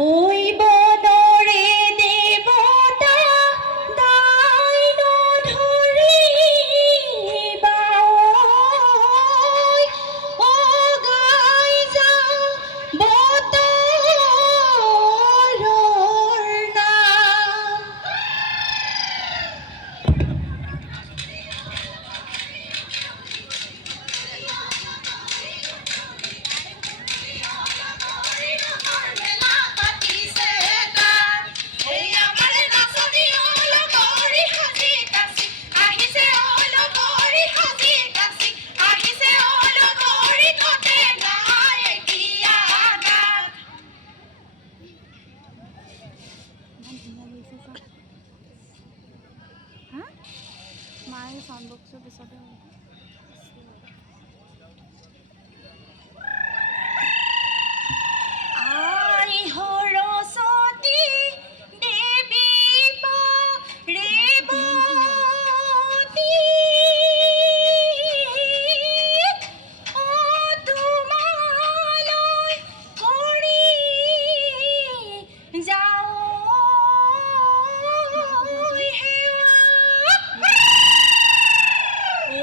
ওই বনৰে দেবতা দায় ধৰি বাওই ও গাই যাও বতৰৰ নাম। মায়ে সাউন্ড বক্সৰ পিছতে আই সৰস্বতী দেৱী ৰেৱতী ও তোমালৈ কৰি যাওঁ সেৱা। ঐ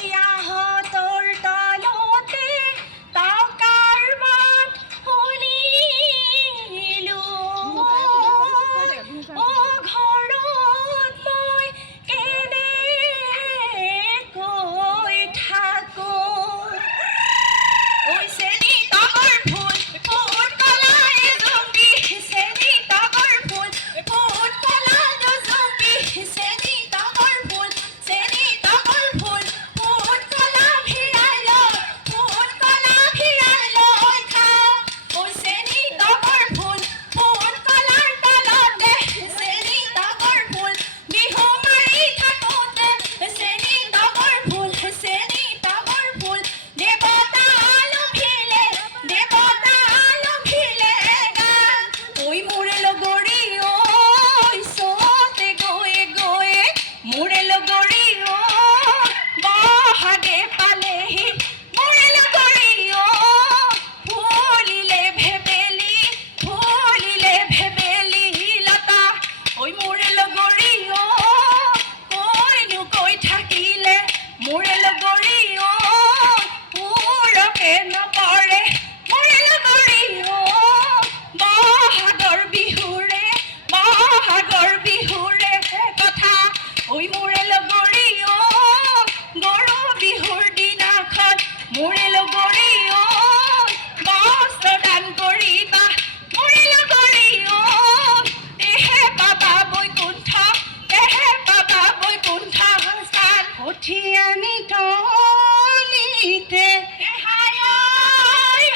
ভূঞাহঁতৰ তলতে টকাৰ মাত শুনিলো। অ ঘৰত মই কেনেকৈ থাকো। ঐ চেনি তগৰ ফুল ফুট কলা এজুপি, চেনি তগৰ ফুল ফুট কলা দুজুপি, চেনি তগৰ ফুল ফুট কলা ভিৰাই লৈ, ফুট কলা ভিৰাই লৈ খাওঁ। ঐ চেনি তগৰ ফুল ফুট কলাৰ তলতে, চেনি তগৰ ফুল বিহু মাৰি থাকোঁতে, চেনি তগৰ ফুল দেৱতা লভিলে গান। ঐ মোৰে লগৰী ঐ চতে গৈয়ে গৈয়ে, মোৰে লগৰী ঐ বহাগে পালেহি, মোৰে লগৰী ঐ ফুলিলে ভেবেলি লতা। ঐ মোৰে লগৰী ঐ কৈনো কৈ থাকিলে, মোৰে লগৰী ঐ উৰকে নপৰে, মোৰে লগৰী ঐ বহাগৰ বিহুৰে কথা। ঐ মোৰে লগৰী ঐ গৰু বিহুৰ দিনাখন, মোৰে লগৰী ঐ বস্ত্ৰ দান কৰিবা, মোৰে লগৰী ঐ তেহে পাবা বৈকুণ্ঠ স্থান। কঠীয়ানি তলিতে হালি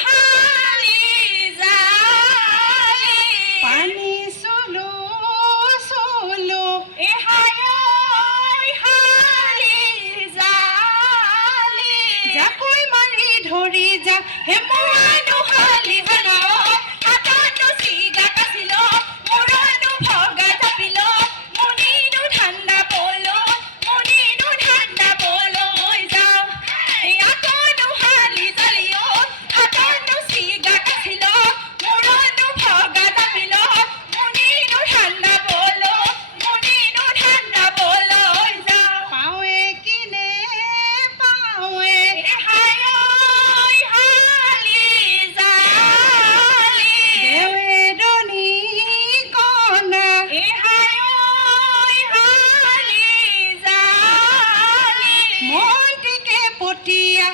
জালি, পানী চুলো হালি জালি, জাকৈ মাৰি ধৰি যা হে মৰানো হালি জালি। হাতনো চিগা কাচিল, মূৰনো ভগা জাপিল, মুনিনো ঠাণ্ডা পল হৈ যাওঁ। আকনো হালি জালি, হাতনো চিগা কাচিল, মূৰনো ভগা জাপিল, মুনিনো ঠাণ্ডা পল হৈ যাওঁ। পাৱে কিনে পাৱে হালি জালি, দেৱেদনী কণা হালি জালি, মন্ত্ৰীকে পঠিয়াই